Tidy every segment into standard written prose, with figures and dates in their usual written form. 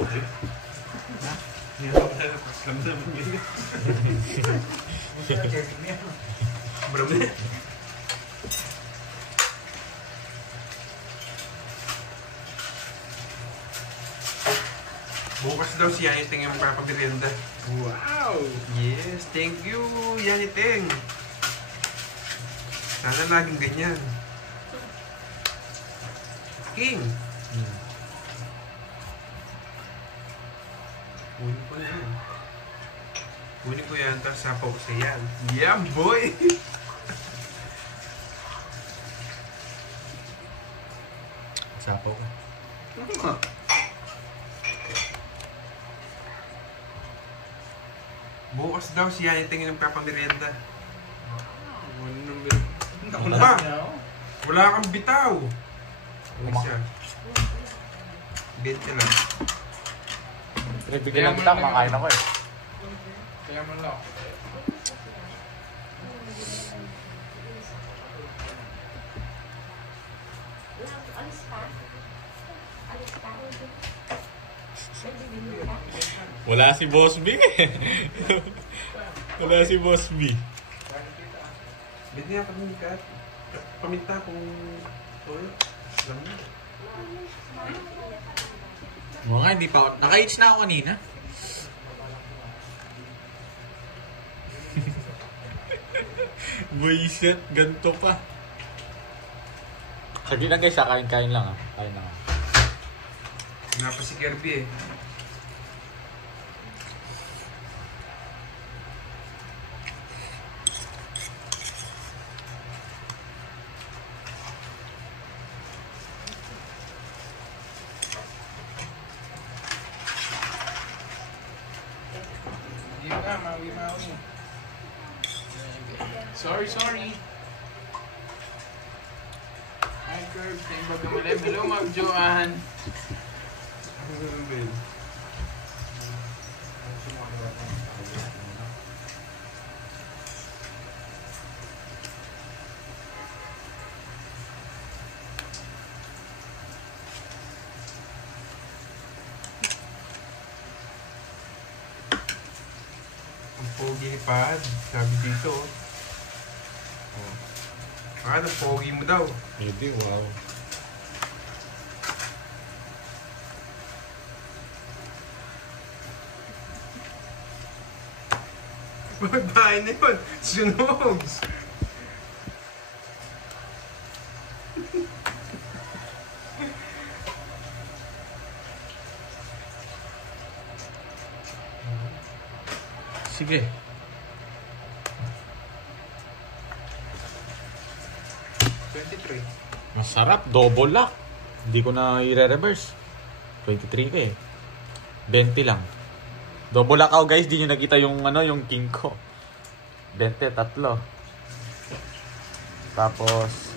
Okay. Nilawag na paslam na mag-ina. Marami. Bukas daw si Yaniting yung papabirienda. Wow! Yes, thank you, Yaniting. Sana laging ganyan. King! Kunin ko yan. Kunin ko yan, tapos sapaw ko sa yan. Yeah, boy! Sapaw ka. Bukas daw si Yaniting yung papamerienda. Naku ba? Wala kang bitaw. Ano siya? 20 lang. Bigyan ng bitaw, makain ako eh. Kaya mo lang. Wala si Boss B eh. Wala si Boss B. Bili nga paminta. Paminta kung toyo. Lang na. Mga hindi pa. Naka-age na ako kanina. Buisit, ganito pa. Sabi lang guys, kain-kain lang ah. Kain lang ah. Napa si Kirby eh. Mawi. Sorry. Hi, Curb. Thank you for the hello, Ma'am Joanne. Pogi pad, sabi dito. Oh. Ah, pogi mo daw. Hindi, wow. Bahay na yun. Sunogs. Sige. Masarap, double lock. Hindi ko na i-reverse. 23 eh. 20 lang. Double lock ako guys, di nyo nakita yung yung king ko. 20, tatlo. Tapos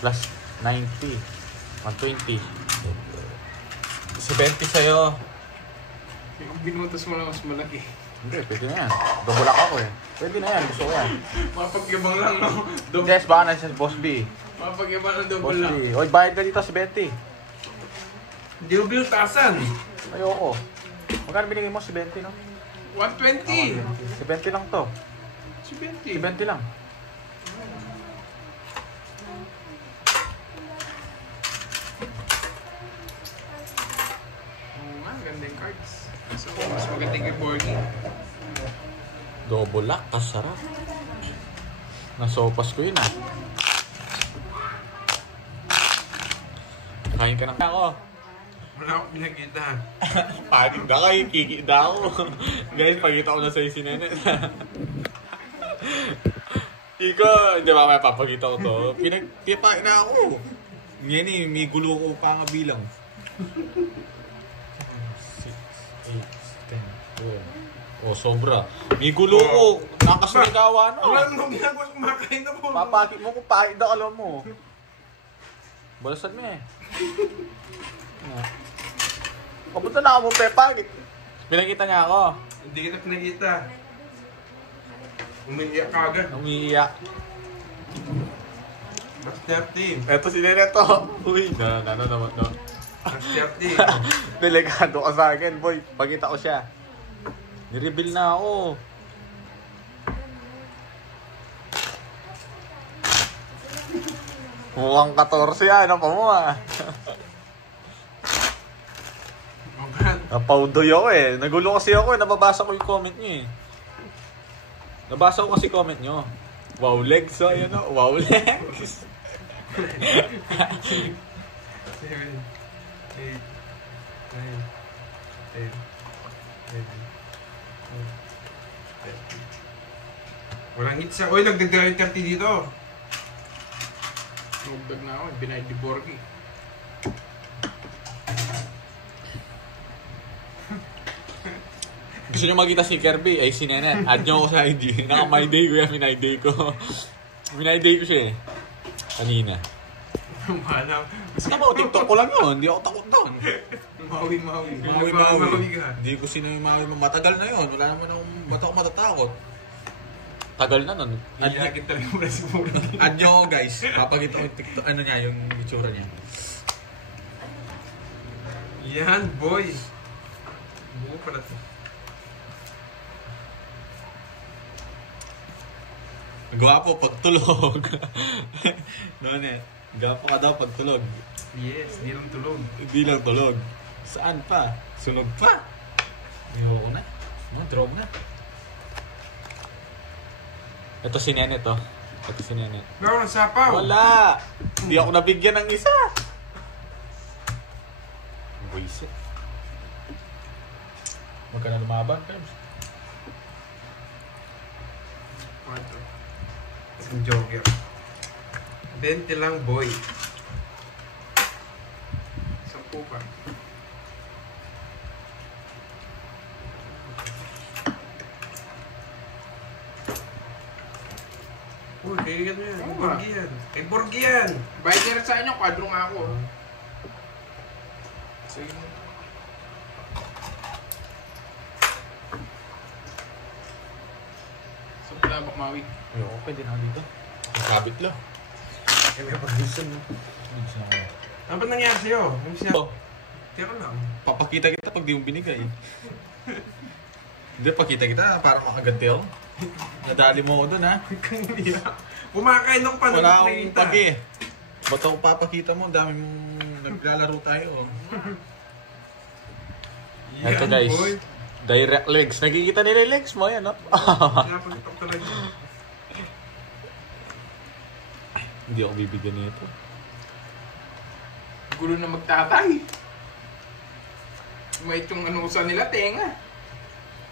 plus 90. 120. 70 sa'yo. Yung binutas mo lang mas malaki. Hindi, pwede na yan. Double lock ako eh. Pwede na yan, gusto ko yan. Mapagyabang lang, no? Guys, baka na siya Boss B. Mapagyabang ng Boss double lang. B. Oy, bayad ka dito sa 20. Hindi mo binutasan. Ayoko. Magkano binigay mo? Si 20, no? 120! Si 20 lang to. Si 20. Si 20 lang. Oo nga, ganda yung cards. So, mas maganda yung Borgie. Double lock, kasarap. Nasopas ko yun ah. Kain ka ng ako. Wala akong pinakita. Panig na kayo, kikita ako. Guys, pagkita ko na sa'yo si Nene. Ika, hindi ba may papagita ko to? Pinagtipain na ako. Ngayon eh, may gulo ko pa nga bilang. 6, 8, 10, 12. Oh, sobra. May gulo ko. Nakasumigawa no. Wala nang ginagawa, kumakain na po. Papakit mo kung pahit na alam mo. Balasan mo eh. Kapunta na ako mo, Pepag. Pinakita niya ako. Hindi kita pinakita. Umiiyak ka agad. Umiiyak. Mas 30. Eto si Neneto. Uy, no. Mas 30. Delikado ka sa akin, boy. Pagkita ko siya. Nireveal na ako. Mukhang 14 yan. Ano pa mo Napaudoy ako eh. Nagulo kasi ako eh. Nababasa ko yung comment niyo eh. Nabasa ko kasi comment niyo. Wow legs. So, ayun o. Wow legs. 7, 8, 9, 10, 11, 12. Walang hits siya. Uy, nagdagdag yung karti dito. Nugdag na ako. Binayad di Borgi. Gusto nyo makita si Kirby? Ay, si Nene. Add nyo ako sa IG. Naka-my day ko yan. Minay day ko. Minay day ko siya eh. Kanina. Malang. Basta mo, TikTok ko lang yun. Hindi ako takot doon. Maui. Maui ka. Hindi ko sino yung Maui. Matagal na yun. Wala naman akong ba't ako matatakot. Tagal na nun. Hihilagin talaga mo na si Mura. Add nyo ako guys. Papakita ko yung TikTok. Ano niya, yung itsura niya. Yan, boy. Buo pala to. Gwapo pag tulog. Noon eh. Gwapo ka daw pag tulog. Yes, di lang tulog. Hindi lang tulog. Saan pa? Sunog pa. Ayoko na. Drog na. Ito si Nene to. Ito si Nene. Meron ng sapaw. Wala! Hindi ako nabigyan ng isa. Buisit. Huwag ka na lumaban, Pebs. Isang jogger. 20 lang, boy. 10 pa. Uy, kailan mo yan. Oo Ay, ba? Borgi yan. Ay, Borgi yan. Bayad niya rin sa inyo. Kwadro nga ako. Sige mo. So, labak Maui. Ayoko, pwede na dito. Sabit lang. Ay, may pag-listen mo. Ano ba nangyari sa'yo? Ano siya? Oh, Tira lang. papakita kita pag di mo binigay. Hindi, pakita kita para makaganti ako. Nadali mo ako dun, ha? Kumakain ng panon. Wala akong pagi. Ba't ako papakita mo? Ang dami mong naglalaro tayo. Yan, Ito guys, boy. direct legs. Nakikita nila yung legs mo, yan, no? Pinapagitok talaga. Hindi ako bibigyan nito. Gulo na magtatay. May itong ano sa nila, tenga.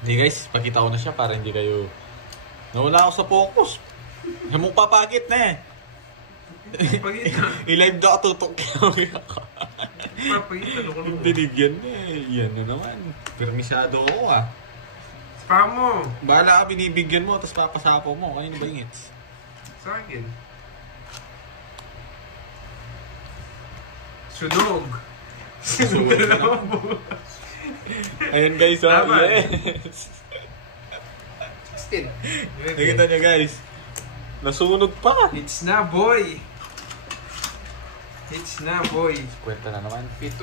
Hindi guys, pakita ko na siya para hindi kayo... Nawala ako sa focus. Hindi mo papakit na eh. Pagitan. I-live na ako tutok. Pagitan ako naman. Binigyan na eh. Yan na naman. Permisado ako ah. Spam mo. Bahala ka, binibigyan mo, tapos papasapo mo. Kanino ba yung hits? Sa akin. Sunog. Sunog na naman po. Ayan guys, ha? Tama. Yes! 16. Nakita nyo guys. Nasunog pa. It's na, boy. It's na, boy. Kwenta na naman. 7.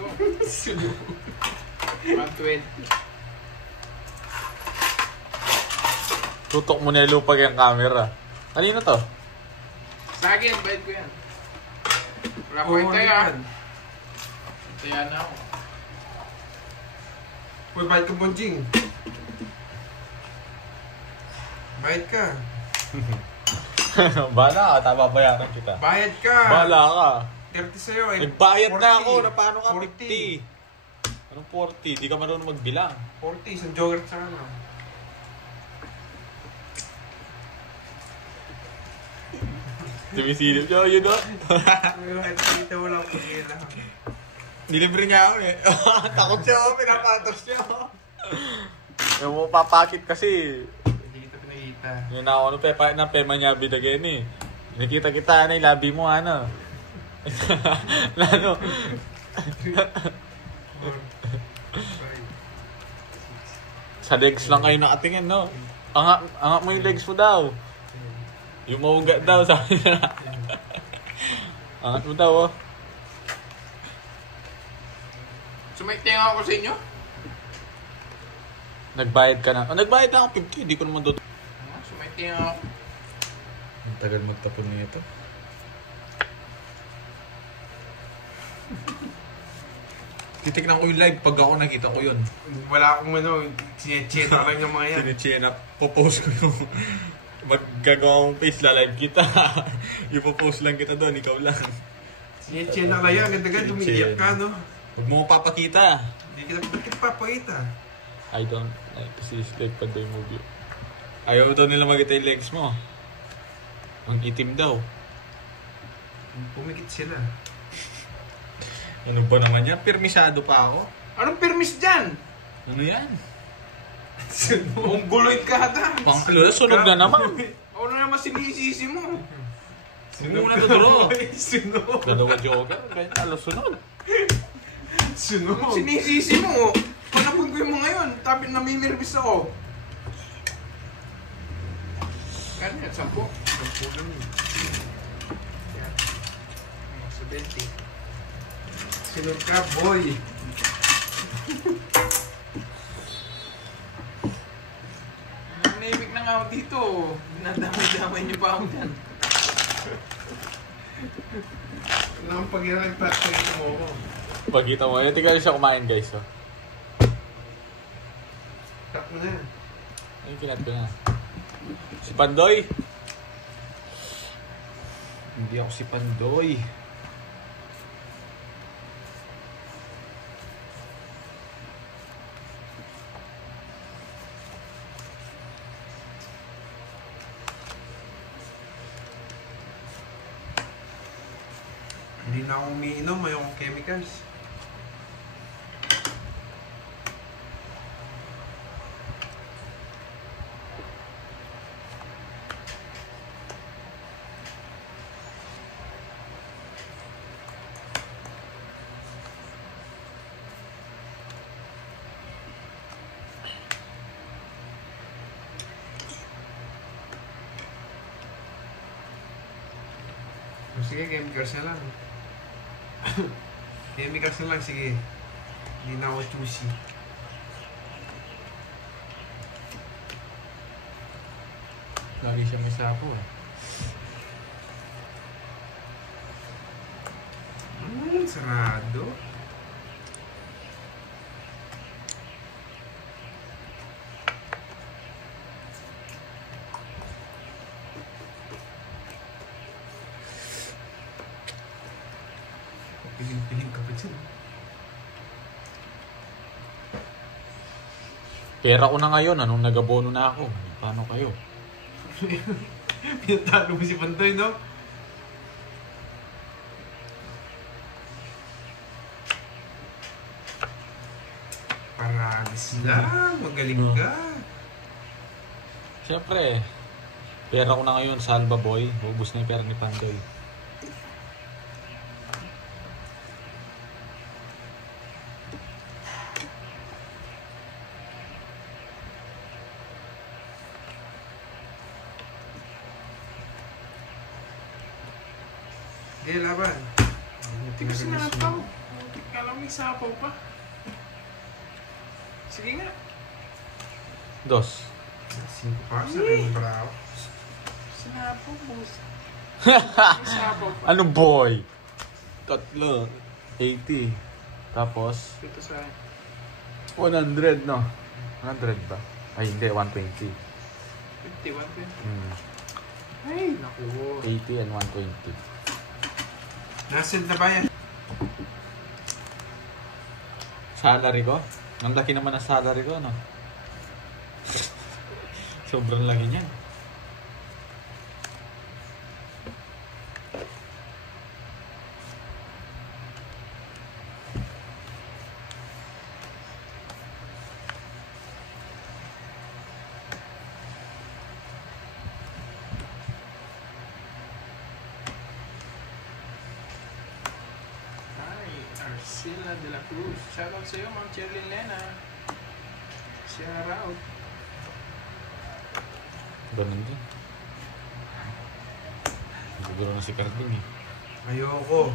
120. Tutok mo na yung lupag yung camera. Kanino to? Sa akin, bayad ko yan. Wala ko Oo, yung kaya. yan. Kaya na ako. Uy, bayad ka, Bonjing. Bayad ka. Bahala ka, tama bayaran kita. Bayad ka. Bahala ka. 30 sa'yo. Eh. Nagbayad na 40. ako, na paano ka 40. 50? Anong 40? Di ka marunong magbilang. 40, isang jogger sa ano. Sumisilip siya, yun o. Ito dito wala akong pagkila. Nilibre niya ako eh. Takot siya ako, pinapatos siya ako. Yung mo papakit kasi. Hindi kita pinakita. Yun ako, ano, pepa, na pema niya bidagyan eh. Nakita kita, ano, labi mo, ano. Lalo. Sa legs lang kayo nakatingin, no? Angat mo yung legs mo daw. Yung maugat daw, sabi na. Angat mo daw, oh. Sumaiteng ako sa inyo. Nagbayad ka na. Oh, nagbayad na ako 50. Hindi ko naman doon. Sumaiteng ako. Ang tagal magtapon nito. Titignan ko yung live pag ako nakita ko yun. Wala akong sinecheta lang yung mga yan. Sinichena. Popost ko yung maggagawa kong face. Lalive kita. Ipopost lang kita doon. Ikaw lang. Sinecheta lang yan. Ganda-ganda. Tumiiyak ka, no? Huwag mo papakita. Hindi kita papakita. I don't like to see his leg pag yung movie. Ayaw daw nila makita yung legs mo. Ang itim daw. Pumikit sila. Ano ba naman yan? Permisado pa ako. Anong permis dyan? Ano yan? Mongoloid ka ata. Pangalo, sunog na naman. Ako na naman sinisisi mo. Sunog na duro. Sunog. Dalawa joker. Kaya talo sunod. Sunog. Sinisisi mo. Panapon ko yung mga yun. Tapos namimirvis ako. Kano yan? 10? 10 lang yun. Yan. Sa 20. Sunog ka, boy. Nanimik na nga ako dito. Dinadamay-damay niyo pa ako dyan. Wala akong pag-iarag pa sa ito mo ko. Pagkita mo. Yung tingnan siya kumain guys. Oh. Cut mo na. Ay, kinat ko na. Si Pandoy. Hindi ako si Pandoy. Hindi na ako umiinom. Ayokong chemicals. Sige, chemicals na lang. Chemicals na lang, sige. Hindi na ako choosy. Lagi siya may sapo eh. Sarado. Piling-piling ka pa dyan. Pera ko na ngayon. Anong nagabono na ako? Paano kayo? Pinatalo mo si Pantoy, no? Paralis lang. Magaling ka. Siyempre. Pera ko na ngayon. Salva boy. Ubus na yung pera ni Pandoy. Hindi, laban. Tingnan sa napaw. Alam mo, isapaw pa. Sige nga. 2. 5 pa sa rin, bravo. Sinapaw, boss. Isapaw pa. Ano boy? 3. 80. Tapos, Ito sa akin. 100 no? 100 ba? Ay hindi, 120. 50, 120. Ay, naku. 80 and 120. Nasend na ba yan? Salary ko? Ang laki naman ang salary ko, no? Sobrang laki niyan. Arcila de la Cruz. Shoutout sa iyo, Ma'am Cherlyn Lena. Shout out. Ganun din. Siguro na si Carding eh. Ayoko.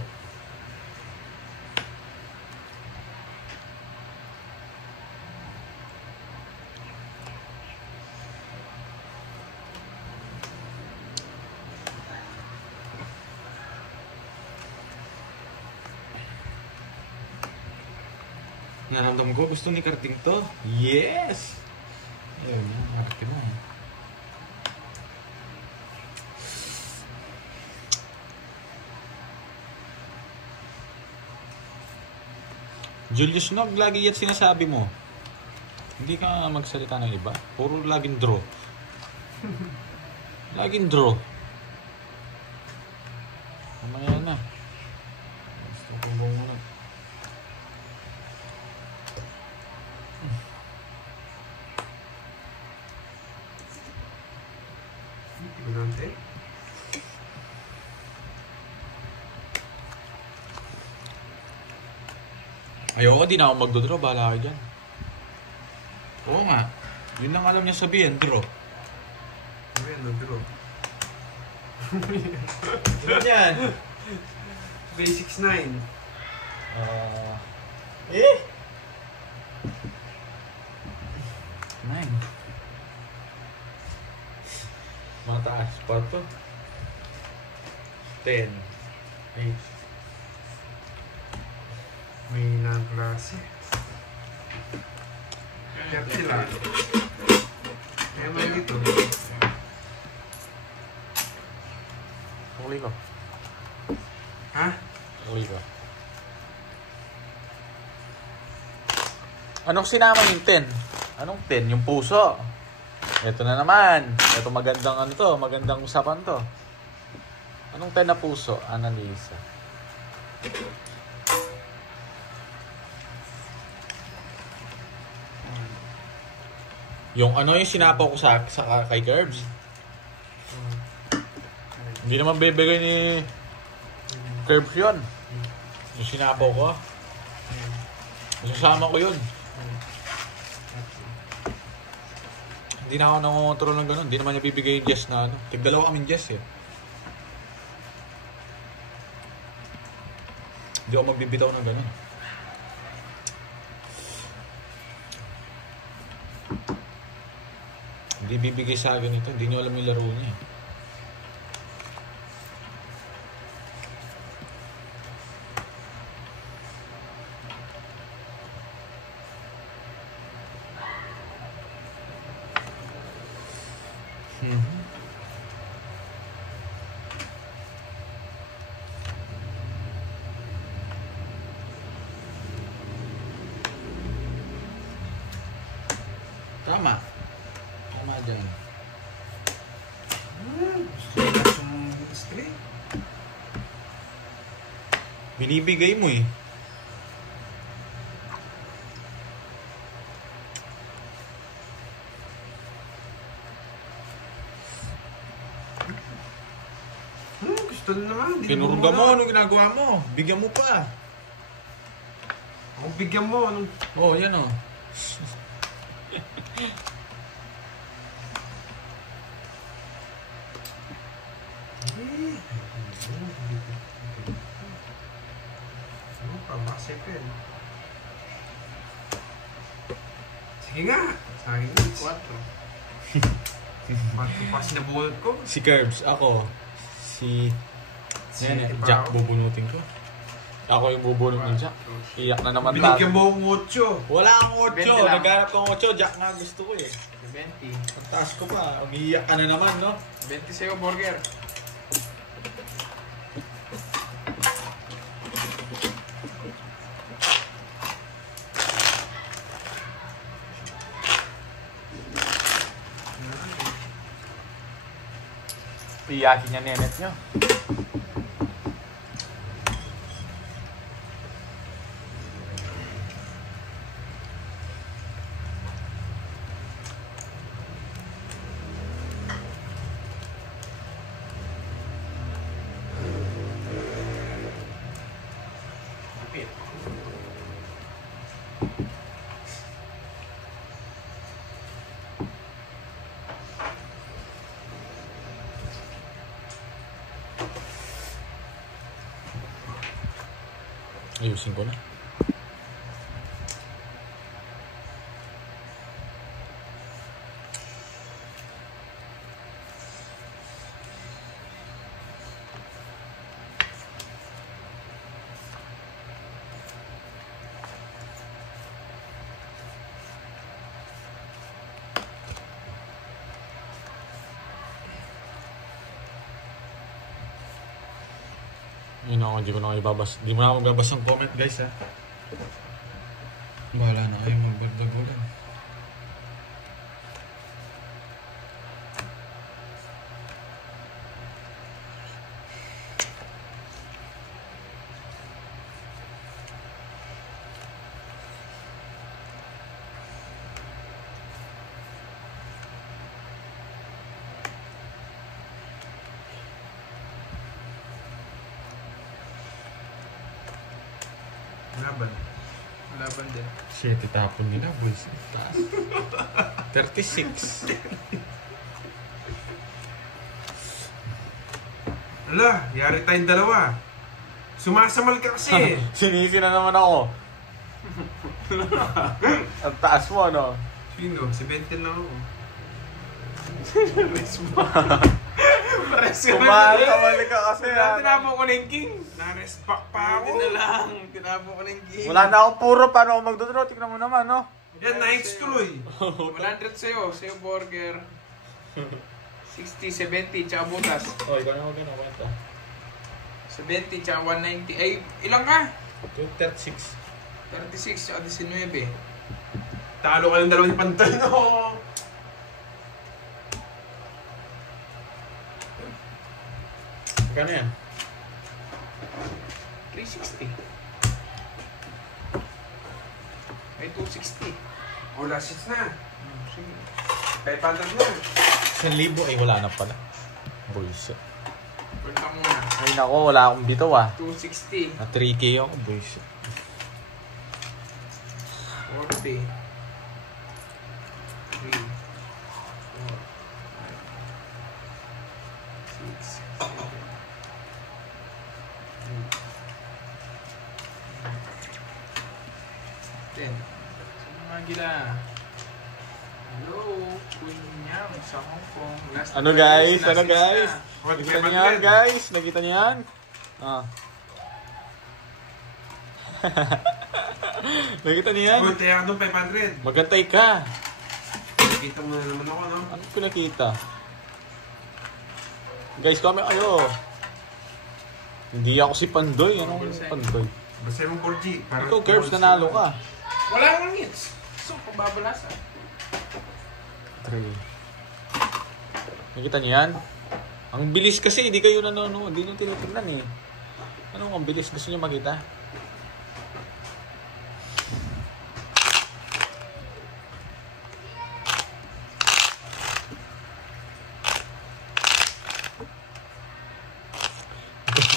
Naramdam ko, gusto ni Karting to. Yes! Ayun, arte mo. Julius Nog, lagi yan sinasabi mo. Hindi ka magsalita ng iba. Puro laging draw. Laging draw. Mamaya na. Gusto ko muna. Tignan. Ayoko, di na ako magdodraw. Bahala ka dyan. Oo nga. Yun lang alam niya sabihin, draw. Ano, draw. Ano yan? Basics 9. Eh? 9. Mataas pa to. 10. 8. May ng klase. Kaya sila. Kaya may dito. Uli ko. Ha? Uli ko. Anong sinama yung 10? Anong 10? Yung puso. Ito na naman. Ito magandang ano to. Magandang usapan to. Anong 10 na puso? Annalisa. Yung ano yung sinapaw ko sa kay Curbs. Hindi naman bibigay ni Curbs yun. Yung sinapaw ko. Masasama ko yun. Hindi na ako nangongontrol ng gano'n. Hindi naman niya bibigay yung Jess na ano. Tig-dalawa kaming Jess eh. Hindi ako magbibitaw ng gano'n. Hindi bibigay sa akin ito. Hindi nyo alam yung laro niya. Tama. Tama dyan. Binibigay mo eh. Gusto na naman. Pinurga mo. Anong ginagawa mo? Bigyan mo pa. Ako bigyan mo. Anong... Oh, yan oh. Ano pa? Masipin. Sige nga. Sa akin. 4. Ba't ko pa sinabulot ko? Si Curbs, ako. Si Nene, Ikaw? Jack bubunutin ko. Ako yung bubunot ng Jack. Iyak na naman Binigyan mo ang 8. Wala kang 8. 20 lang. Naghanap kang 8. Jack nga gusto ko eh. 20. Ang taas ko pa. Umiiyak ka na naman, no? 20 sa'yo, burger. Iyakin niya nenet nyo. Ayusin ko na. Yun ako, hindi ko na kayo babas. Hindi mo na ako magbabas ng comment guys ha. Bahala na kayo magbardagulan. Laban. Laban din. Shit, itapon nila boys. Taas. 36. Ala, yari tayong dalawa. Sumasamal ka kasi. Sinisi na naman ako. Ang taas mo, no? Sino? Si Bentel lang ako. Pares ka Kumakamali ka kasi. Tinapon ko na yung king. Na-rest back pa ako. Hindi na lang. Tinapon ko na yung king. Wala na akong puro. Paano ako magdodraw? Tignan mo naman, no? Yan, 9 tuloy. 100 sa'yo. Sa'yo, burger. 60, 70, tsaka butas. Oh, ikaw na ako gano'n. Kwenta. 70, tsaka 190. Ay, ilang ka? 36. 36, tsaka 19. Talo ka ng dalawa ni Pantal, no? Kano yan? 360. Ay, 260. O, last hits na. Sige. 500 na. 1,000 ay wala na pala. Boys. Wala ka muna. Ay nako, wala akong bitaw ah. 260. Na 3K ako, boys. 40. 3. 4. 5. 6. 7. 10. Mga gila. Hello, Kunyam sa Hong Kong. Last Ano na guys? last Ano hits guys? na. Nakita niyo yan guys? Nakita niyo yan? Ah. Nakita niyo yan? Uy, kaya ka doon 500. Magantay ka. Kita mo na naman ako, no? Ano pinakita? Guys, kami kayo. Hindi ako si Pandoy. Anong Pandoy? Basta yung 4G. Ikaw, Curbs, nanalo ka. Wala akong hits. So, pababalasa. 3. Nakita niyo yan? Ang bilis kasi, hindi kayo nanonood. Hindi nyo tinitignan eh. Anong ang bilis? Gusto niyo makita?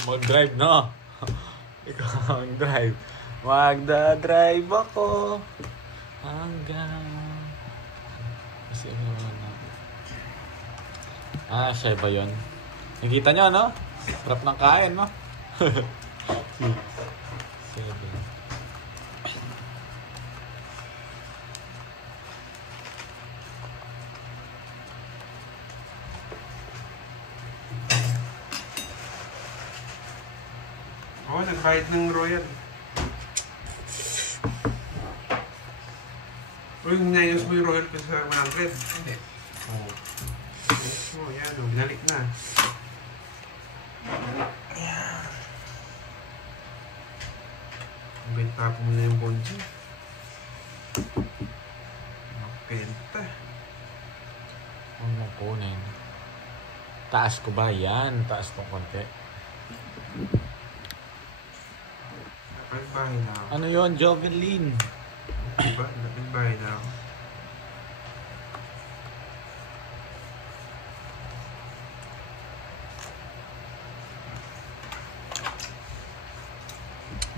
Mag-drive na. Ikaw ang drive. Magda-drive ako hanggang... Kasi ano na. Ah, siya ba yun? Nakita nyo, no? Sarap ng kain, no? 7. Oo, nag-fight ng Royal. Uy, ninayos mo yung Royal pa sa 100. Hindi. Oo. Oh, yan o. Binalik na. Wait, tapo mo na yung bonji. Penta. Huwag mong kunin. Taas ko ba yan? Taas ko konti. Napagbahay na ako. Ano yun, Jovelyn? Diba? Napagbahay na ako.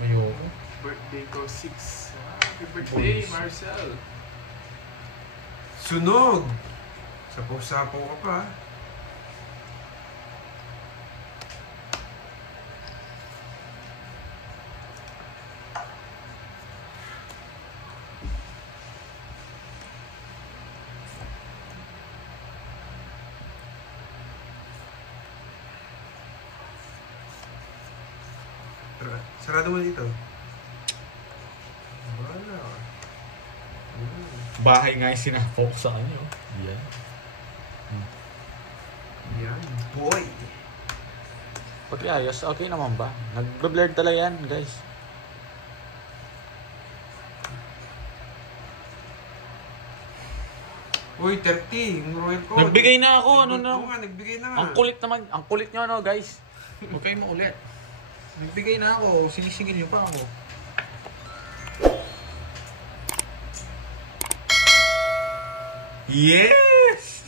Ayoko. Birthday ko 6. Happy birthday, Boys. Marcel. Sunog! Sapaw-sapaw ka pa. Sarado mo dito. Wala. Bahay nga yung sinapaw ko sa kanya. Oh. Yan. Yan, boy. Pag ayos, okay naman ba? Nag-blur talaga yan, guys. Uy, 30. Yung royal ko. Nagbigay na ako, ano na. Oo nga, nagbigay na nga. Ang kulit naman, ang kulit nyo, ano, guys. Huwag kayo maulit. Nagbigay na ako, sinisingil nyo pa ako. Yes!